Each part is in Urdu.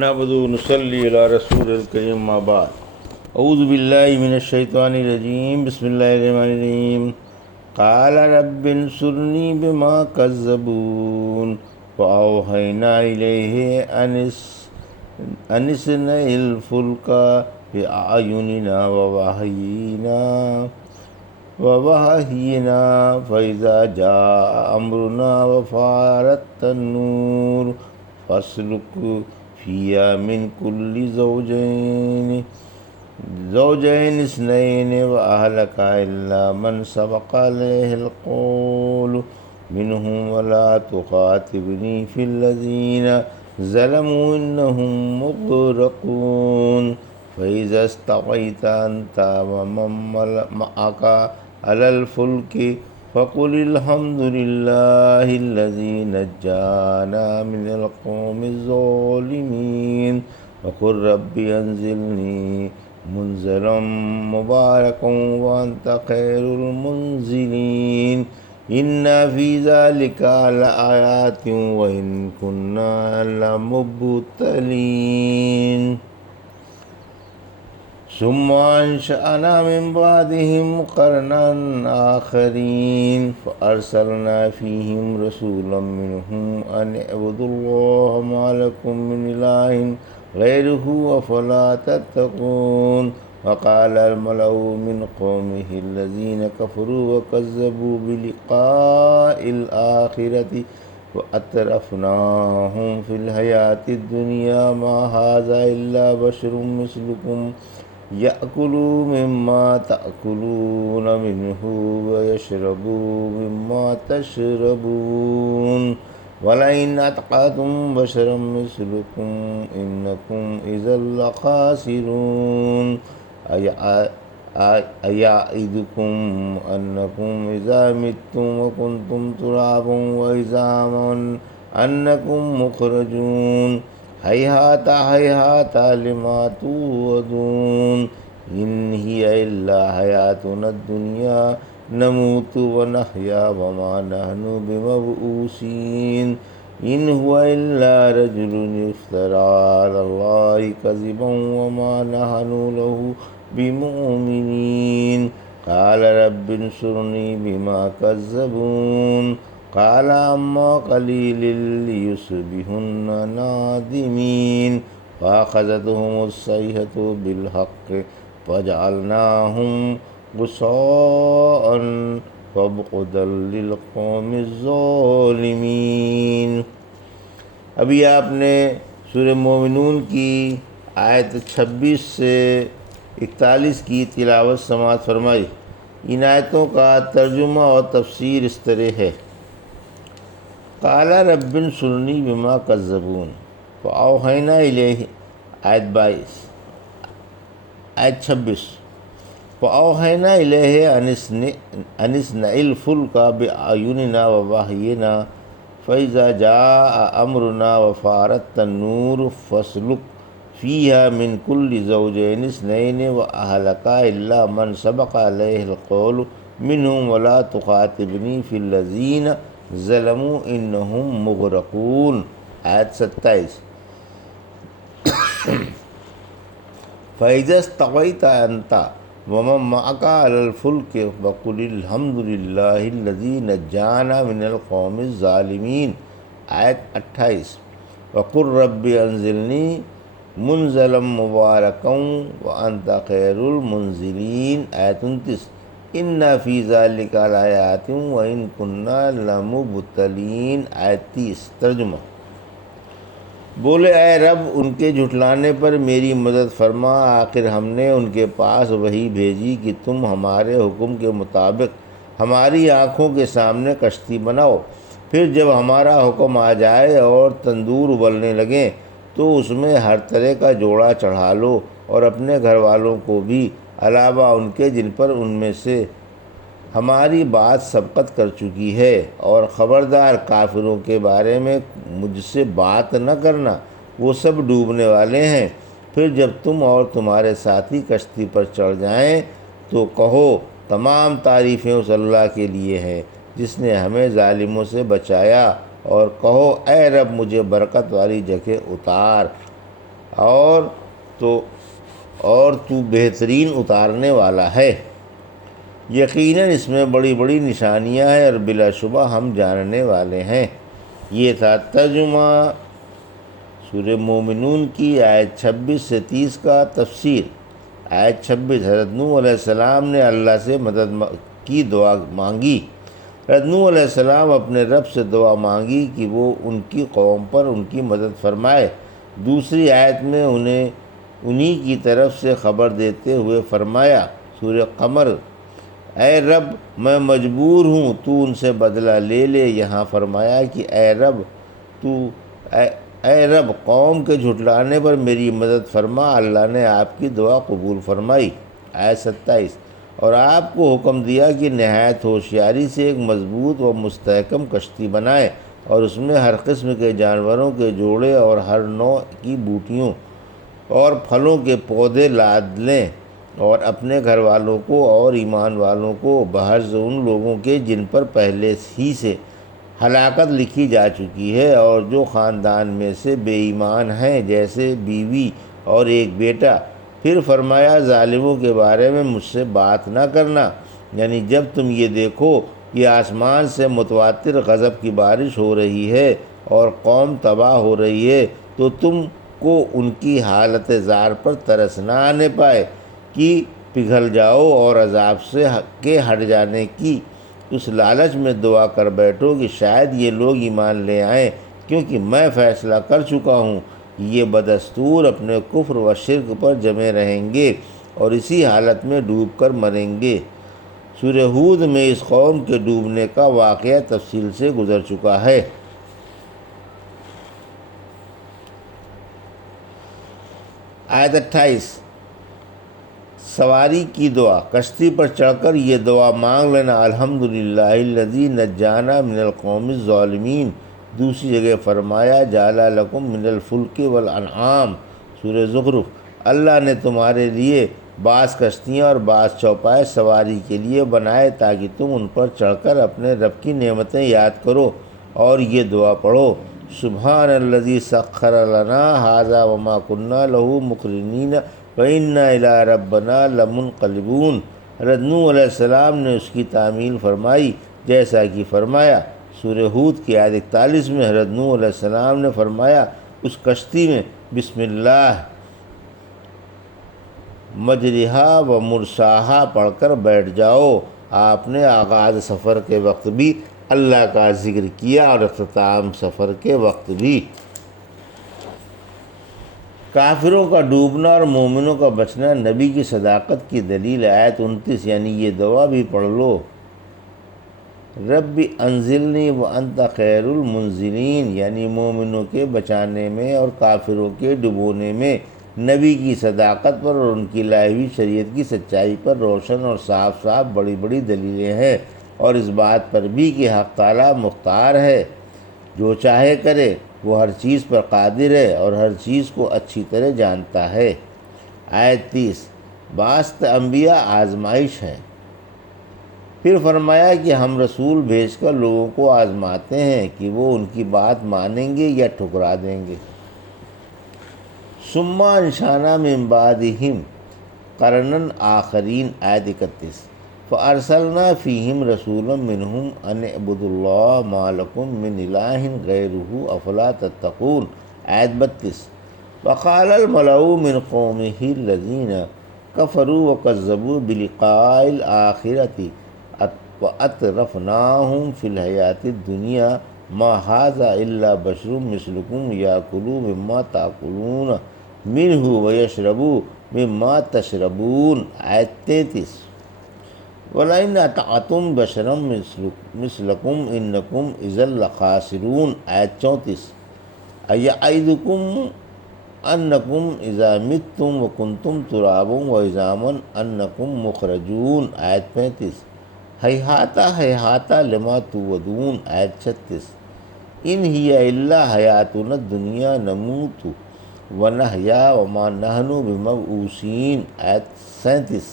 نعبد ونصلي على رسول الكريم ما بعد اعوذ باللہ من الشیطان الرجیم بسم اللہ الرحمن الرحیم قال رب انصرنی بما کذبون فأوحینا الیہ ان اصنع الفلک بأعیننا ووحینا فإذا جاء امرنا وفارت النور فاسلک فيها من كل زوجين اثنين وأهلك إلا من سبق عليه القول منهم ولا تخاطبني في الذين ظلموا إنهم مغرقون فإذا استويت أنت ومن معك على الفلك فقل الحمد لله الذي نجانا من القوم الظالمين وقل رب أنزلني منزلا مباركا وأنت خير المنزلين إن في ذلك لآيات وإن كنا لمبتلين ثم أنشأنا من بعدهم قرنا آخرين فأرسلنا فيهم رسولا منهم أن اعبدوا الله ما لكم من إله غيره أفلا تتقون وقال الملأ من قومه الذين كفروا وكذبوا بلقاء الآخرة وأترفناهم في الحياة الدنيا ما هذا إلا بشر مثلكم يأكل مما تأكلون منه ويشرب مما تشربون ولئن أتقيتم بشرا مثلكم إنكم إذا لخاسرون أيعدكم أنكم إذا متم وكنتم ترابا وعظاما أنكم مخرجون هيهات هيهات لما توعدون إن هي إلا حياتنا الدنيا نموت ونحيا وما نحن بمبعوثين إن هو إلا رجل يفترى على الله كذبا وما نحن له بمؤمنين قال رب انصرني بما كذبون قال أما قليل ليصبحن نادمين فأخذتهم الصيحة بالحق فجعلناهم غثاء فبعدا للقوم الظالمین۔ ابھی آپ نے سورہ مومنون کی آیت 26 سے 41 کی تلاوت سماعت فرمائی۔ ان آیتوں کا ترجمہ اور تفسیر اس طرح ہے: قال رب انصرنی بما کذبون فأوحینا الیہ، آیت 22، آیت 26، فأوحینا الیہ ان اصنع الفلک بأعیننا ووحینا فإذا جاء امرنا وفارت النور فاسلک فيها من كل زوجين اثنين وأهلك إلا من سبق عليه القول منهم ولا تخاطبني في الذين ظلموا إنهم مغرقون، آیت 27۔ فإذا استويت أنت ومن معك على الفلك فقل الحمد لله الذي نجانا من القوم الظالمين، آیت 28۔ وقل رب انزلنی منزلا مبارکا وانت خیر المنزلین، آیت 29۔ ان فی ذلک لآیات وان کنا لمبتلین، آیت 30۔ ترجمہ: بولے اے رب ان کے جھٹلانے پر میری مدد فرما، آخر ہم نے ان کے پاس وحی بھیجی کہ تم ہمارے حکم کے مطابق ہماری آنکھوں کے سامنے کشتی بناؤ، پھر جب ہمارا حکم آ جائے اور تندور ابلنے لگیں تو اس میں ہر طرح کا جوڑا چڑھا لو، اور اپنے گھر والوں کو بھی علاوہ ان کے جن پر ان میں سے ہماری بات سبقت کر چکی ہے، اور خبردار کافروں کے بارے میں مجھ سے بات نہ کرنا، وہ سب ڈوبنے والے ہیں۔ پھر جب تم اور تمہارے ساتھی کشتی پر چڑھ جائیں تو کہو تمام تعریفیں اس اللہ کے لیے ہیں جس نے ہمیں ظالموں سے بچایا، اور کہو اے رب مجھے برکت والی جگہ اتار، اور تو بہترین اتارنے والا ہے۔ یقیناً اس میں بڑی بڑی نشانیاں ہیں اور بلا شبہ ہم جاننے والے ہیں۔ یہ تھا ترجمہ سورہ مومنون کی آیت 26 سے 30 کا تفسیر۔ آیت 26، حضرت نوح علیہ السلام نے اللہ سے مدد کی دعا مانگی۔ حضرت نوح علیہ السلام اپنے رب سے دعا مانگی کہ وہ ان کی قوم پر ان کی مدد فرمائے۔ دوسری آیت میں انہی کی طرف سے خبر دیتے ہوئے فرمایا، سورہ قمر، اے رب میں مجبور ہوں، تو ان سے بدلہ لے لے۔ یہاں فرمایا کہ اے رب قوم کے جھٹلانے پر میری مدد فرما۔ اللہ نے آپ کی دعا قبول فرمائی۔ آیت 27، اور آپ کو حکم دیا کہ نہایت ہوشیاری سے ایک مضبوط و مستحکم کشتی بنائیں اور اس میں ہر قسم کے جانوروں کے جوڑے اور ہر نوع کی بوٹیوں اور پھلوں کے پودے لاد لیں، اور اپنے گھر والوں کو اور ایمان والوں کو بحرز ان لوگوں کے جن پر پہلے ہی سے ہلاکت لکھی جا چکی ہے اور جو خاندان میں سے بے ایمان ہیں، جیسے بیوی اور ایک بیٹا۔ پھر فرمایا، ظالموں کے بارے میں مجھ سے بات نہ کرنا، یعنی جب تم یہ دیکھو کہ آسمان سے متواتر غضب کی بارش ہو رہی ہے اور قوم تباہ ہو رہی ہے، تو تم کو ان کی حالت زار پر ترس نہ آنے پائے کہ پگھل جاؤ اور عذاب کے ہٹ جانے کی اس لالچ میں دعا کر بیٹھو کہ شاید یہ لوگ ایمان لے آئیں، کیونکہ میں فیصلہ کر چکا ہوں کہ یہ بدستور اپنے کفر و شرک پر جمے رہیں گے اور اسی حالت میں ڈوب کر مریں گے۔ سورہ ہود میں اس قوم کے ڈوبنے کا واقعہ تفصیل سے گزر چکا ہے۔ آیت 28، سواری کی دعا۔ کشتی پر چڑھ کر یہ دعا مانگ لینا، الحمدللہ الذی نجانا من القوم الظالمین۔ دوسری جگہ فرمایا، جعل لکم من الفلک والانعام، سورہ زخرف، اللہ نے تمہارے لیے بعض کشتیاں اور بعض چوپائے سواری کے لیے بنائے تاکہ تم ان پر چڑھ کر اپنے رب کی نعمتیں یاد کرو اور یہ دعا پڑھو، سبحان الذی سخر لنا ھذا وما کنا لہ مقرنین وَإِنَّا إِلَىٰ رَبِّنَا لَمُنْقَلِبُونَ۔ حضرت نوح علیہ السلام نے اس کی تعمیل فرمائی، جیسا کہ فرمایا سورہ ہود کی آیت 41 میں۔ حضرت نوح علیہ السلام نے فرمایا، اس کشتی میں بسم اللہ مجرہا و مرساہا پڑھ کر بیٹھ جاؤ۔ آپ نے آغاز سفر کے وقت بھی اللہ کا ذکر کیا اور اختتام سفر کے وقت بھی۔ کافروں کا ڈوبنا اور مومنوں کا بچنا نبی کی صداقت کی دلیل۔ آیت 29، یعنی یہ دعا بھی پڑھ لو، رب انزلنی وانت خیر المنزلین، یعنی مومنوں کے بچانے میں اور کافروں کے ڈبونے میں نبی کی صداقت پر اور ان کی لائی ہوئی شریعت کی سچائی پر روشن اور صاف صاف بڑی بڑی دلیلیں ہیں، اور اس بات پر بھی کہ حق تعالیٰ مختار ہے، جو چاہے کرے، وہ ہر چیز پر قادر ہے اور ہر چیز کو اچھی طرح جانتا ہے۔ آیت 30، بعض انبیاء آزمائش ہیں۔ پھر فرمایا کہ ہم رسول بھیج کر لوگوں کو آزماتے ہیں کہ وہ ان کی بات مانیں گے یا ٹھکرا دیں گے۔ ثم انشأنا من بعدہم قرنا آخرین، آیت 31، فارسلنا فیہم رسولا منہم ان اعبدوا اللہ ما لکم من الہ غیرہ افلا تتقون، آیت 32، وقال الملأ من قومہ الذین کفروا وکذبوا بلقاء الآخرۃ واترفناہم فی الحیاۃ الدنیا ما ھذا الا بشر مثلکم یاکل مما تاکلون منہ ویشرب مما تشربون، آیت 33، وَلَئِنْ أَطَعْتُمْ بَشَرًا مِثْلَكُمْ إِنَّكُمْ إِذًا لَخَاسِرُونَ، آیت 34، أَيَعِدُكُمْ أَنَّكُمْ إِذَا مِتُّمْ وَكُنْتُمْ تُرَابًا وَعِظَامًا أَنَّكُمْ مُخْرَجُونَ، آیت 35، ہیہات ہیہات لما توعدون، آیت 36، إِنْ هِيَ إِلَّا حَيَاتُنَا الدُّنْيَا نَمُوتُ وَنَحْيَا وَمَا نَحْنُ بِمَبْعُوثِينَ، آیت 37،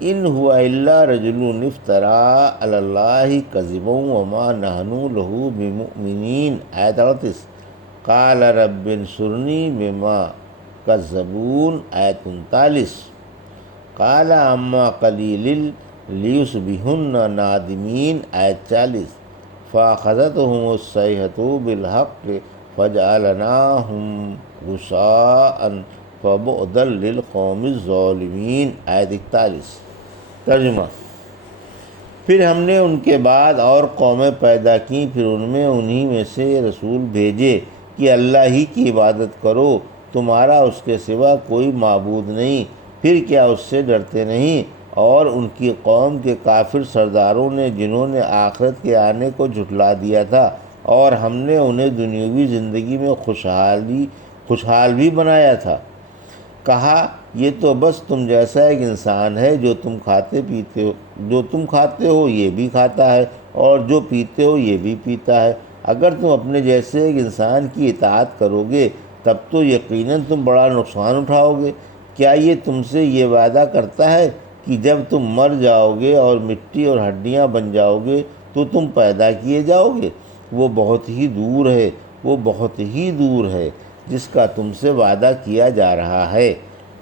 إِنْ هُوَ إِلَّا رَجُلٌ افْتَرَىٰ عَلَى اللَّهِ كَذِبًا وَمَا نَحْنُ لَهُ بِمُؤْمِنِينَ، آیت 38، قَالَ رَبِّ انصُرْنِي بِمَا کذبون آیت 39، قال اما قلیل لیصبحن نادمین آیت 40، فاخذتهم الصیحۃ بالحق فجعلناہم غثاء فبعدا للقوم الظالمین آیت 41۔ ترجمہ: پھر ہم نے ان کے بعد اور قومیں پیدا کیں، پھر ان میں انہی میں سے رسول بھیجے کہ اللہ ہی کی عبادت کرو، تمہارا اس کے سوا کوئی معبود نہیں، پھر کیا اس سے ڈرتے نہیں؟ اور ان کی قوم کے کافر سرداروں نے، جنہوں نے آخرت کے آنے کو جھٹلا دیا تھا، اور ہم نے انہیں دنیاوی زندگی میں خوشحال بھی بنایا تھا، کہا یہ تو بس تم جیسا ایک انسان ہے، جو تم کھاتے ہو یہ بھی کھاتا ہے، اور جو پیتے ہو یہ بھی پیتا ہے۔ اگر تم اپنے جیسے ایک انسان کی اطاعت کرو گے تب تو یقیناً تم بڑا نقصان اٹھاؤ گے۔ کیا یہ تم سے یہ وعدہ کرتا ہے کہ جب تم مر جاؤ گے اور مٹی اور ہڈیاں بن جاؤ گے تو تم پیدا کیے جاؤ گے؟ وہ بہت ہی دور ہے جس کا تم سے وعدہ کیا جا رہا ہے۔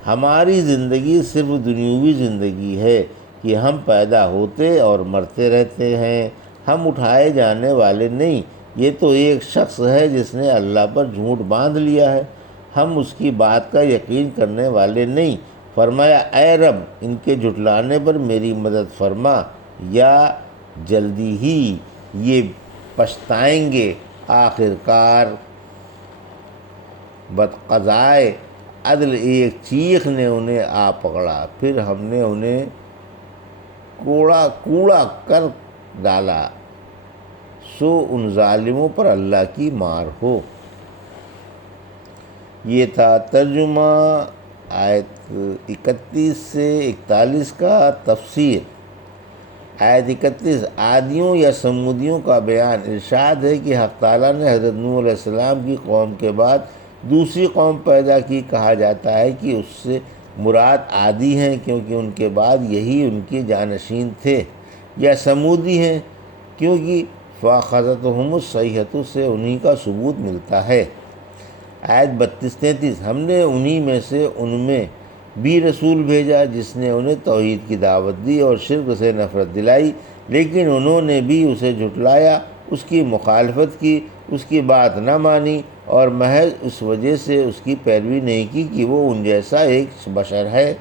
ہماری زندگی صرف دنیاوی زندگی ہے کہ ہم پیدا ہوتے اور مرتے رہتے ہیں، ہم اٹھائے جانے والے نہیں۔ یہ تو ایک شخص ہے جس نے اللہ پر جھوٹ باندھ لیا ہے، ہم اس کی بات کا یقین کرنے والے نہیں۔ فرمایا اے رب، ان کے جھٹلانے پر میری مدد فرما، یا جلدی ہی یہ پچھتائیں گے۔ آخر کار بدقضائے عدل ایک چیخ نے انہیں آ پکڑا، پھر ہم نے انہیں کوڑا کر ڈالا، سو ان ظالموں پر اللہ کی مار ہو۔ یہ تھا ترجمہ آیت 31 سے 41 کا تفسیر۔ آیت 31 عادیوں یا سمودیوں کا بیان۔ ارشاد ہے کہ حق تعالیٰ نے حضرت نوح علیہ السلام کی قوم کے بعد دوسری قوم پیدا کی۔ کہا جاتا ہے کہ اس سے مراد عادی ہیں کیونکہ ان کے بعد یہی ان کے جانشین تھے، یا سمودی ہیں کیونکہ فاخذتہم الصیحۃ سے انہی کا ثبوت ملتا ہے۔ آیت 32-33 ہم نے انہی میں سے ان میں بھی رسول بھیجا جس نے انہیں توحید کی دعوت دی اور شرک سے نفرت دلائی، لیکن انہوں نے بھی اسے جھٹلایا، اس کی مخالفت کی، اس کی بات نہ مانی، اور محض اس وجہ سے اس کی پیروی نہیں کی کہ وہ ان جیسا ایک بشر ہے۔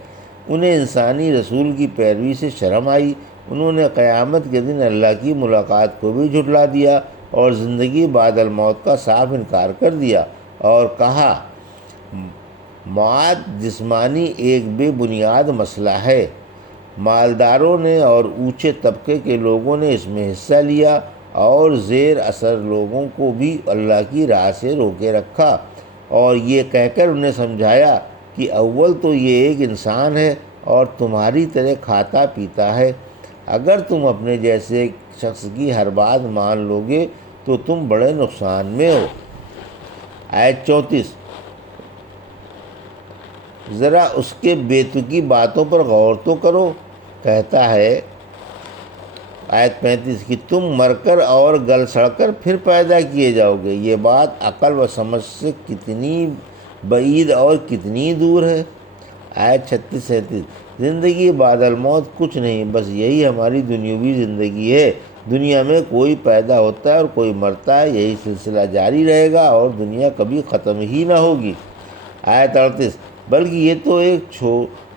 انہیں انسانی رسول کی پیروی سے شرم آئی۔ انہوں نے قیامت کے دن اللہ کی ملاقات کو بھی جھٹلا دیا اور زندگی بعد الموت کا صاف انکار کر دیا، اور کہا معاد جسمانی ایک بے بنیاد مسئلہ ہے۔ مالداروں نے اور اونچے طبقے کے لوگوں نے اس میں حصہ لیا، اور زیر اثر لوگوں کو بھی اللہ کی راہ سے روکے رکھا، اور یہ کہہ کر انہیں سمجھایا کہ اول تو یہ ایک انسان ہے اور تمہاری طرح کھاتا پیتا ہے۔ اگر تم اپنے جیسے شخص کی ہر بات مان لو گے تو تم بڑے نقصان میں ہو۔ آیت 34 ذرا اس کے بے تکی باتوں پر غور تو کرو۔ کہتا ہے آیت 35 کہ تم مر کر اور گل سڑ کر پھر پیدا کیے جاؤ گے۔ یہ بات عقل و سمجھ سے کتنی بعید اور کتنی دور ہے۔ آیت 36-37 زندگی بعد الموت کچھ نہیں، بس یہی ہماری دنیاوی زندگی ہے۔ دنیا میں کوئی پیدا ہوتا ہے اور کوئی مرتا ہے، یہی سلسلہ جاری رہے گا اور دنیا کبھی ختم ہی نہ ہوگی۔ آیت 38 بلکہ یہ تو ایک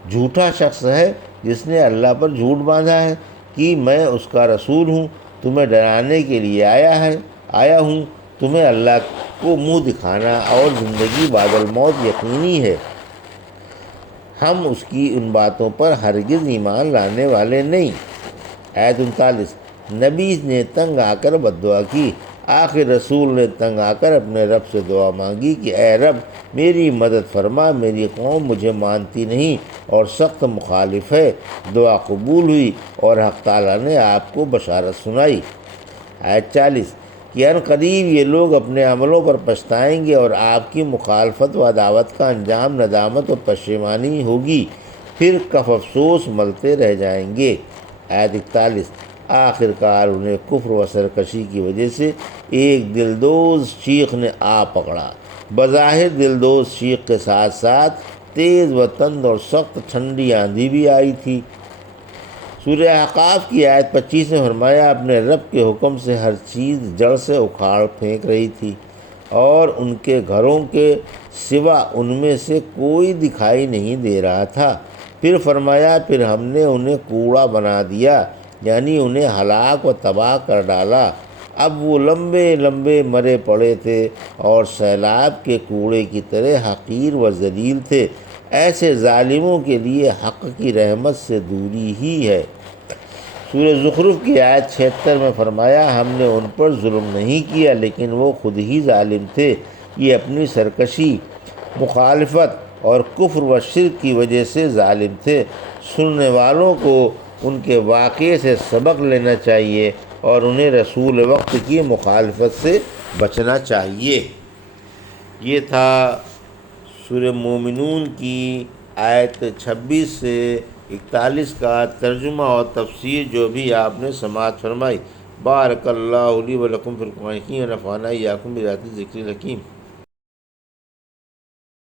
جھوٹا شخص ہے جس نے اللہ پر جھوٹ باندھا ہے کہ میں اس کا رسول ہوں، تمہیں ڈرانے کے لیے آیا ہوں، تمہیں اللہ کو منہ دکھانا، اور زندگی بعد الموت یقینی ہے۔ ہم اس کی ان باتوں پر ہرگز ایمان لانے والے نہیں۔ آیت 39 نبی نے تنگ آ کر بد دعا کی۔ آخر رسول نے تنگ آ کر اپنے رب سے دعا مانگی کہ اے رب میری مدد فرما، میری قوم مجھے مانتی نہیں اور سخت مخالف ہے۔ دعا قبول ہوئی اور حق تعالیٰ نے آپ کو بشارت سنائی۔ آیت 40 کہ ان قریب یہ لوگ اپنے عملوں پر پچھتائیں گے اور آپ کی مخالفت و عداوت کا انجام ندامت و پشیمانی ہوگی، پھر کف افسوس ملتے رہ جائیں گے۔ آیت 41 آخر کار انہیں کفر و سرکشی کی وجہ سے ایک دلدوز چیخ نے آ پکڑا، بظاہر دلدوز شیخ کے ساتھ ساتھ تیز و تند اور سخت ٹھنڈی آندھی بھی آئی تھی۔ سورہ احقاف کی آیت 25 میں فرمایا اپنے رب کے حکم سے ہر چیز جڑ سے اکھاڑ پھینک رہی تھی اور ان کے گھروں کے سوا ان میں سے کوئی دکھائی نہیں دے رہا تھا۔ پھر فرمایا پھر ہم نے انہیں کوڑا بنا دیا، یعنی انہیں ہلاک و تباہ کر ڈالا۔ اب وہ لمبے لمبے مرے پڑے تھے اور سیلاب کے کوڑے کی طرح حقیر و ذلیل تھے۔ ایسے ظالموں کے لیے حق کی رحمت سے دوری ہی ہے۔ سورہ زخرف کی آیت 76 میں فرمایا ہم نے ان پر ظلم نہیں کیا لیکن وہ خود ہی ظالم تھے، یہ اپنی سرکشی، مخالفت اور کفر و شرک کی وجہ سے ظالم تھے۔ سننے والوں کو ان کے واقعے سے سبق لینا چاہیے اور انہیں رسول وقت کی مخالفت سے بچنا چاہیے۔ یہ تھا سورہ مومنون کی آیت 26 سے 41 کا ترجمہ اور تفسیر جو بھی آپ نے سماعت فرمائی۔ بارک اللہ لی و لکم فی القرآن الحکیم ونفعنی وایاکم بآیات الذکر الحکیم۔